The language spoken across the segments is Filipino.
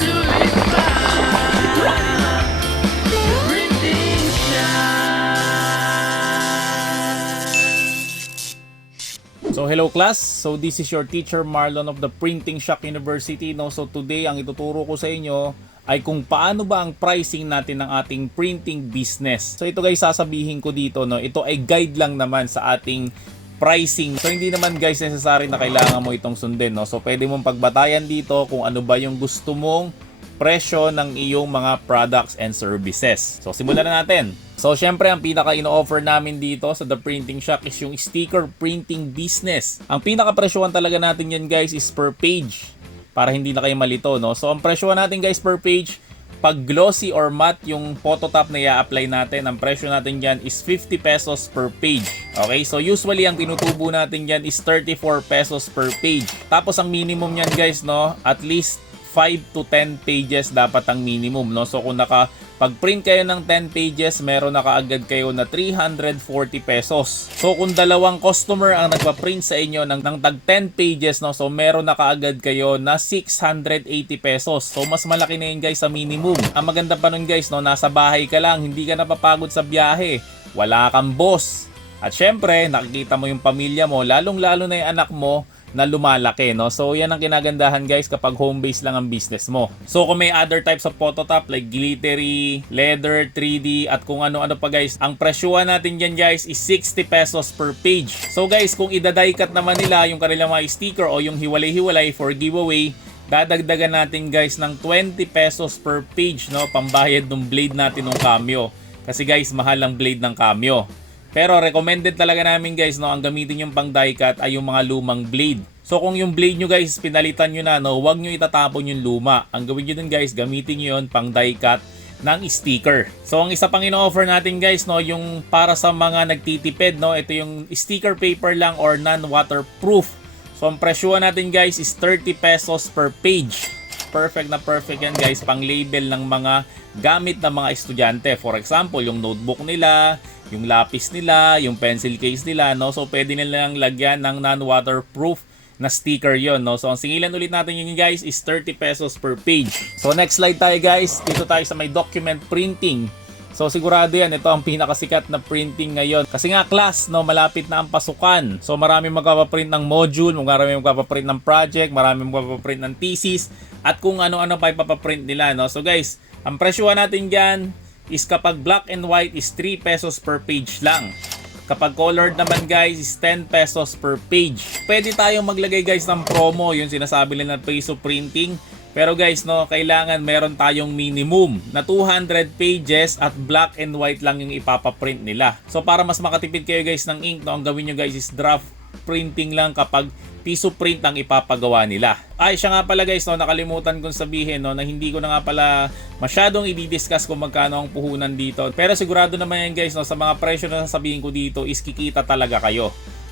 Sulit pa, printing shop. So hello class, so this is your teacher Marlon of the Printing Shock University. No? So today ang ituturo ko sa inyo ay kung paano ba ang pricing natin ng ating printing business. So ito guys, sasabihin ko dito, no, ito ay guide lang naman sa ating pricing. So hindi naman guys necessary na kailangan mo itong sundin. No? So pwede mong pagbatayan dito kung ano ba yung gusto mong presyo ng iyong mga products and services. So simulan na natin. So syempre ang pinaka ino-offer namin dito sa The Printing Shock is yung sticker printing business. Ang pinaka presyohan talaga natin yan guys is per page, para hindi na kayo malito, no? So ang presyohan natin guys per page, pag glossy or matte yung phototop na i-apply natin, ang presyo natin dyan is 50 pesos per page. Okay, so usually ang tinutubo natin dyan is 34 pesos per page. Tapos ang minimum nyan guys, no, at least 5 to 10 pages dapat ang minimum, no? So kung pag-print kayo ng 10 pages, meron na kaagad kayo na 340 pesos. So kung dalawang customer ang nagpa-print sa inyo ng tag 10 pages, no, so meron na kaagad kayo na 680 pesos. So mas malaki na yun guys sa minimum. Ang maganda pa nun guys, no, nasa bahay ka lang, hindi ka napapagod sa biyahe, wala kang boss. At syempre, nakikita mo yung pamilya mo, lalong-lalo na yung anak mo na lumalaki, no? So yan ang kinagandahan guys kapag home base lang ang business mo. So kung may other types of phototop like glittery, leather, 3D at kung ano-ano pa guys, ang presyuhan natin dyan guys is 60 pesos per page. So guys, kung idadie cut naman nila yung kanilang mga sticker o yung hiwalay-hiwalay for giveaway, dadagdagan natin guys ng 20 pesos per page, no? Pambayad ng blade natin ng Cameo. Kasi guys, mahal ang blade ng Cameo. Pero recommended talaga namin guys, no, ang gamitin yung pang die cut ay yung mga lumang blade. So kung yung blade nyo guys, pinalitan nyo na, no, huwag nyo itatapon yung luma. Ang gawin nyo dun guys, gamitin nyo yun pang die cut ng sticker. So ang isa pang ino-offer natin guys, no, yung para sa mga nagtitipid, no, ito yung sticker paper lang or non-waterproof. So ang presyuhan natin guys is 30 pesos per page. Perfect na perfect yan guys, pang label ng mga gamit ng mga estudyante. For example, yung notebook nila, yung lapis nila, yung pencil case nila, no? So pwede nilang lagyan ng non-waterproof na sticker yon, no? So ang singilan ulit natin yun guys is 30 pesos per page. So next slide tayo guys, dito tayo sa may document printing. So sigurado yan, ito ang pinakasikat na printing ngayon. Kasi nga class, no, malapit na ang pasukan. So marami magpapaprint ng module, marami magpapaprint ng project, marami magpapaprint ng thesis, at kung ano-ano pa ipapaprint nila, no? So guys, ang presyuhan natin dyan is kapag black and white is 3 pesos per page lang. Kapag colored naman guys is 10 pesos per page. Pwede tayong maglagay guys ng promo, yung sinasabi nila na peso printing. Pero guys, no, kailangan meron tayong minimum na 200 pages at black and white lang yung ipapaprint nila. So para mas makatipid kayo guys ng ink, no, ang gawin nyo guys is draft printing lang kapag piso print ang ipapagawa nila. Ay, siya nga pala guys, no, nakalimutan kong sabihin, no, na hindi ko na nga pala masyadong i-discuss kung magkano ang puhunan dito. Pero sigurado naman yan guys, no, sa mga presyo na sasabihin ko dito is kikita talaga kayo.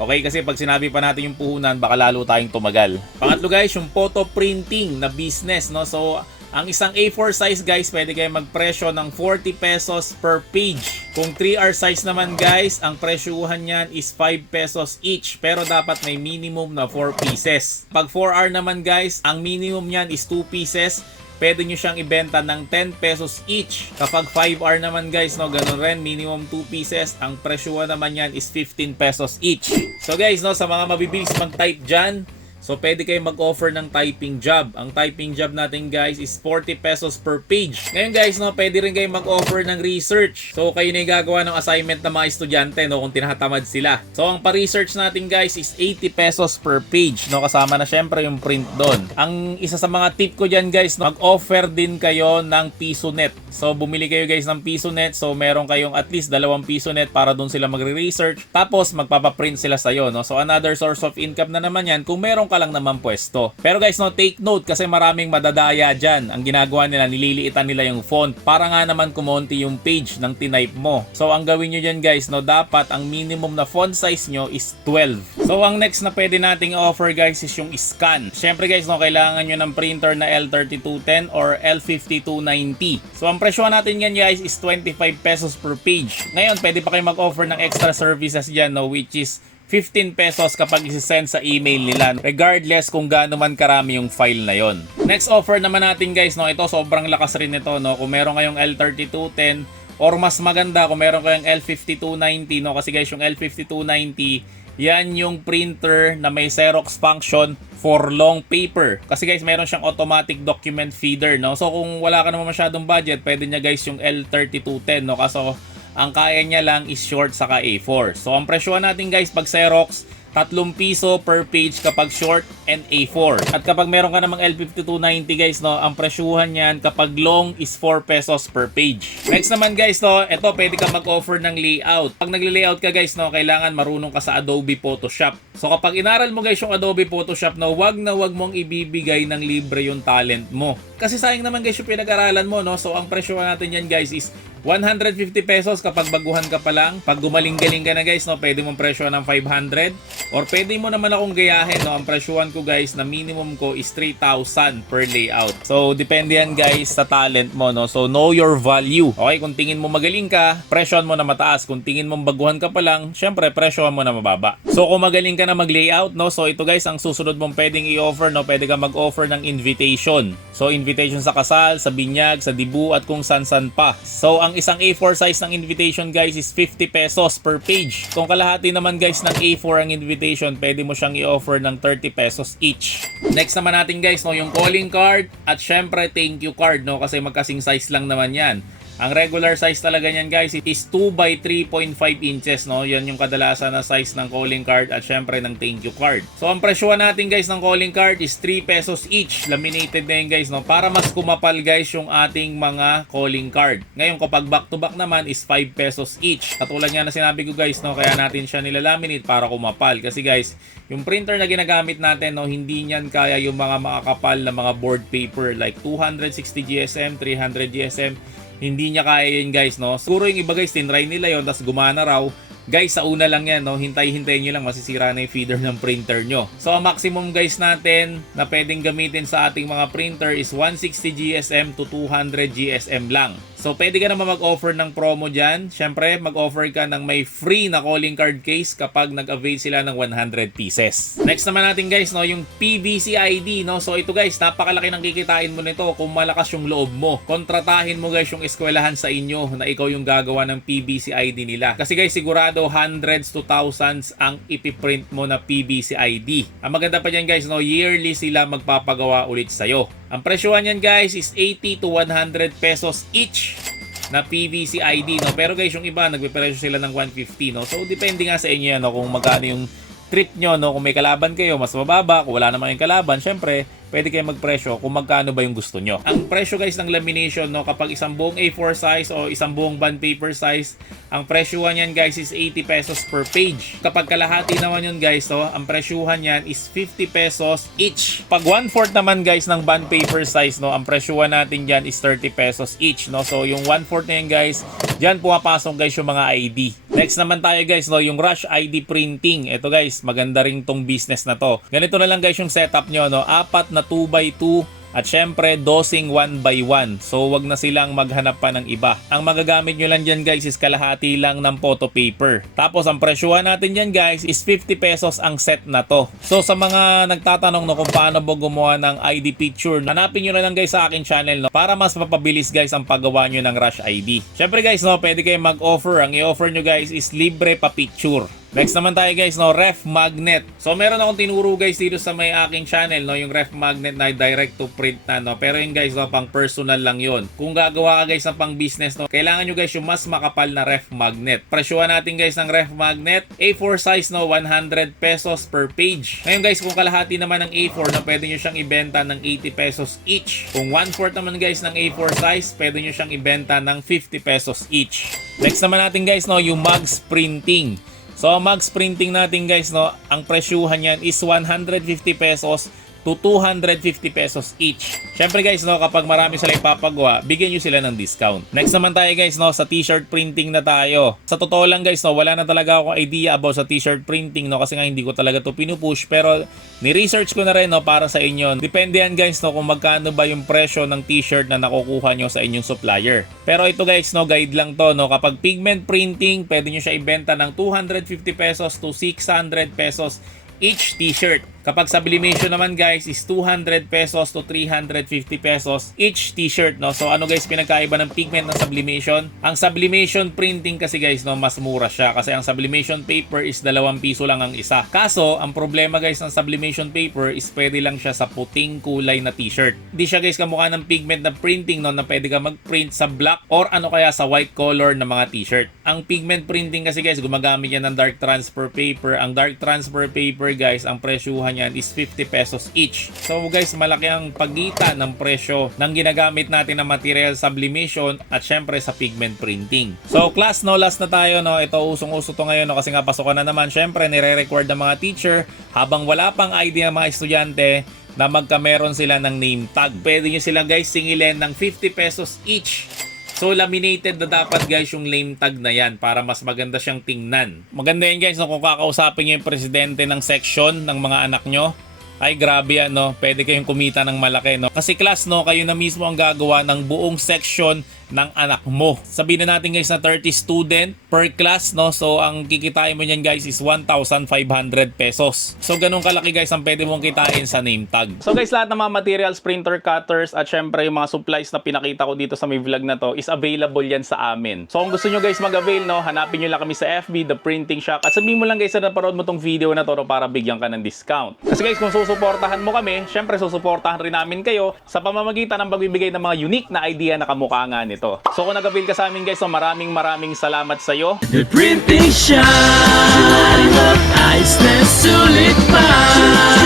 Okay, kasi pag sinabi pa natin yung puhunan, baka lalo tayong tumagal. Pangatlo guys, yung photo printing na business, no. So ang isang A4 size guys, pwede kayo magpresyo ng 40 pesos per page. Kung 3R size naman guys, ang presyuhan niyan is 5 pesos each. Pero dapat may minimum na 4 pieces. Pag 4R naman guys, ang minimum niyan is 2 pieces. Pwede nyo siyang ibenta ng 10 pesos each. Kapag 5R naman guys, no, ganun rin, minimum 2 pieces. Ang presyuhan naman yan is 15 pesos each. So guys, no, sa mga mabibilis mag-type dyan, so pwede kayo mag-offer ng typing job. Ang typing job natin guys is 40 pesos per page. Ngayon guys, no, pwede rin kayo mag-offer ng research. So kayo na yung gagawa ng assignment ng mga estudyante, no, kung tinatamad sila. So ang pa-research natin guys is 80 pesos per page, no, kasama na syempre yung print doon. Ang isa sa mga tip ko dyan guys, no, mag-offer din kayo ng PisoNet. So bumili kayo guys ng PisoNet. So meron kayong at least 2 PisoNet para doon sila magre-research. Tapos magpapaprint sila sa'yo, no. So another source of income na naman yan kung meron ka lang naman pwesto. Pero guys, no, take note kasi maraming madadaya dyan. Ang ginagawa nila, nililiitan nila yung font para nga naman kumonti yung page ng tinype mo. So ang gawin nyo dyan guys, no, dapat ang minimum na font size nyo is 12. So ang next na pwede nating offer guys is yung scan. Syempre guys, no, kailangan nyo ng printer na L3210 or L5290. So ang presyo natin yan guys is 25 pesos per page. Ngayon, pwede pa kayo mag-offer ng extra services dyan, no, which is 15 pesos kapag isi-send sa email nila, regardless kung gaano man karami yung file na yon. Next offer naman natin guys, no, ito sobrang lakas rin ito, no, kung meron kayong L3210 or mas maganda kung meron kayong L5290, no, kasi guys yung L5290, yan yung printer na may Xerox function for long paper. Kasi guys, meron siyang automatic document feeder, no. So kung wala ka naman masyadong budget, pwede niya guys yung L3210, no, kaso ang kaya niya lang is short saka A4. So ang presyohan natin guys pag Xerox, 3 piso per page kapag short and A4. At kapag meron ka namang L5290 guys, no, ang presyuhan niyan kapag long is 4 pesos per page. Next naman guys, no, ito pwede ka mag-offer ng layout. Pag nagle-layout ka guys, no, kailangan marunong ka sa Adobe Photoshop. So kapag inaral mo guys yung Adobe Photoshop, no, wag mong ibibigay ng libre yung talent mo. Kasi sayang naman guys yung pinag-aralan mo, no. So ang presyuhan natin yan guys is 150 pesos kapag baguhan ka pa lang. Pag gumaling-galing ka na guys, no, pwede mong presyohan ng 500. Or pwede mo naman akong gayahin, no. Ang presyohan ko guys na minimum ko is 3,000 per layout. So depende yan guys sa talent mo, no. So know your value. Okay, kung tingin mo magaling ka, presyohan mo na mataas. Kung tingin mo baguhan ka pa lang, syempre presyohan mo na mababa. So kung magaling ka na mag-layout, no, so ito guys ang susunod mong pwedeng i-offer, no. Pwede ka mag-offer ng invitation. So invitation sa kasal, sa binyag, sa dibu at kung san-san pa. So ang isang A4 size ng invitation guys is 50 pesos per page. Kung kalahati naman guys ng A4 ang invitation, pwede mo siyang i-offer ng 30 pesos each. Next naman natin guys, no, yung calling card at syempre thank you card, no, kasi magkasing size lang naman yan. Ang regular size talaga niyan guys is 2 by 3.5 inches, no. Yan yung kadalasan na size ng calling card at syempre ng thank you card. So ang presyohan natin guys ng calling card is 3 pesos each. Laminated na yun guys, no, para mas kumapal guys yung ating mga calling card. Ngayon kapag back to back naman is 5 pesos each. Katulad nga na sinabi ko guys, no, kaya natin siya nilalaminate para kumapal. Kasi guys, yung printer na ginagamit natin, no, hindi niyan kaya yung mga makakapal na mga board paper like 260 GSM, 300 GSM. Hindi niya kaya yun guys, no. Siguro yung iba guys, tinry nila yon tapos gumana raw. Guys, sa una lang yan, no. Hintay-hintayin nyo lang, masisira na yung feeder ng printer nyo. So, ang maximum guys natin na pwedeng gamitin sa ating mga printer is 160 GSM to 200 GSM lang. So, pwede ka naman mag-offer ng promo dyan. Siyempre, mag-offer ka ng may free na calling card case kapag nag-avail sila ng 100 pieces. Next naman natin guys, no, yung PVC ID, no. So, ito guys, napakalaki ng kikitain mo nito kung malakas yung loob mo. Kontratahin mo guys yung eskwelahan sa inyo na ikaw yung gagawa ng PVC ID nila. Kasi guys, sigurado hundreds to thousands ang ipiprint mo na PVC ID. Ang maganda pa dyan guys, no, yearly sila magpapagawa ulit sa'yo. Ang presyohan yan guys is 80 to 100 pesos each na PVC ID, no. Pero guys, yung iba nagpe-presyo sila ng 150, no. So depende nga sa inyo yan, no, kung magkano yung trip nyo, no. Kung may kalaban kayo, mas mababa. Kung wala naman yung kalaban, syempre pwede kayo magpresyo kung magkano ba yung gusto nyo. Ang presyo guys ng lamination, no, kapag isang buong A4 size o isang buong bond paper size, ang presyuhan yan guys is 80 pesos per page. Kapag kalahati naman yun guys, no, ang presyuhan yan is 50 pesos each. Pag 1/4 naman guys ng bond paper size, no, ang presyuhan natin dyan is 30 pesos each, no. So yung 1/4 na yan guys, dyan pumapasok guys yung mga ID. Next naman tayo guys, no, yung Rush ID printing. Ito guys, maganda rin tong business na to. Ganito na lang guys yung setup nyo, no, 4 na 2x2 at syempre dosing 1x1. So wag na silang maghanap pa ng iba. Ang magagamit nyo lang dyan guys is kalahati lang ng photo paper. Tapos ang presyuhan natin dyan guys is 50 pesos ang set na to. So sa mga nagtatanong, no, kung paano ba gumawa ng ID picture, hanapin nyo na lang guys sa akin channel, no, para mas mapabilis guys ang paggawa nyo ng Rush ID. Syempre guys, no, pwede kayo mag-offer. Ang i-offer nyo guys is libre pa picture. Next naman tayo guys, no, ref magnet. So meron akong tinuro guys dito sa may aking channel, no, yung ref magnet na direct to print na, no. Pero yun guys, no, pang personal lang yun. Kung gagawa ka guys ng pang business, no, kailangan nyo guys yung mas makapal na ref magnet. Presyuhan natin guys ng ref magnet, A4 size, no, 100 pesos per page. Ngayon guys, kung kalahati naman ng A4, no, pwede nyo siyang ibenta ng 80 pesos each. Kung 1/4 naman guys ng A4 size, pwede nyo siyang ibenta ng 50 pesos each. Next naman natin guys, no, yung mugs printing. So, mags printing natin guys, no, ang presyuhan yan is 150 pesos to 250 pesos each. Syempre guys, no, kapag marami sila ipapagawa, bigyan nyo sila ng discount. Next naman tayo guys, no, sa t-shirt printing na tayo. Sa totoo lang guys, no, wala na talaga akong idea about sa t-shirt printing, no, kasi nga hindi ko talaga to pinupush, pero ni-research ko na rin, no, para sa inyo. Depende yan guys, no, kung magkano ba yung presyo ng t-shirt na nakukuha nyo sa inyong supplier. Pero ito guys, no, guide lang to, no, kapag pigment printing, pwede nyo siya ibenta ng 250 pesos to 600 pesos each t-shirt. Kapag sublimation naman guys is 200 pesos to 350 pesos each t-shirt, no. So ano guys pinagkaiba ng pigment ng sublimation? Ang sublimation printing kasi guys, no, mas mura siya kasi ang sublimation paper is 2 piso lang ang isa. Kaso ang problema guys ng sublimation paper is pwede lang siya sa puting kulay na t-shirt. Hindi siya guys kamukha ng pigment na printing, no, na pwede ka mag-print sa black or ano kaya sa white color na mga t-shirt. Ang pigment printing kasi guys gumagamit yan ng dark transfer paper. Ang dark transfer paper guys, ang presyuhan yan is 50 pesos each. So guys, malaki ang pagitan ng presyo ng ginagamit natin na material sublimation at syempre sa pigment printing. So class, no, last na tayo, no. Ito usong-uso to ngayon, no, kasi nga pasukan na naman. Syempre nire-record ng mga teacher habang wala pang ID ng mga estudyante na magkameron sila ng name tag. Pwede nyo sila guys singilin ng 50 pesos each. So laminated na dapat guys yung name tag na yan para mas maganda siyang tingnan. Maganda yan guys, no, kung kakausapin nyo yung presidente ng section ng mga anak nyo. Ay grabe yan, no. Pwede kayong kumita ng malaki, no. Kasi class, no, kayo na mismo ang gagawa ng buong section ng anak mo. Sabihin na natin guys na 30 student per class, no. So ang kikitain mo niyan guys is 1,500 pesos. So ganun kalaki guys ang pwede mong kitain sa name tag. So guys, lahat ng mga materials, printer, cutters at syempre yung mga supplies na pinakita ko dito sa may vlog na to is available yan sa amin. So kung gusto nyo guys mag-avail, no, hanapin nyo lang kami sa FB, The Printing Shack, at sabihin mo lang guys na naparod mo tong video na to, no, para bigyan ka ng discount. Kasi guys, kung susuportahan mo kami, syempre susuportahan rin namin kayo sa pamamagitan ng pagbibigay ng mga unique na idea na kamukha nga nito. So kung nag-avail ka sa amin guys, so maraming salamat sa iyo. The Printing Shop, ayos na sulit pa.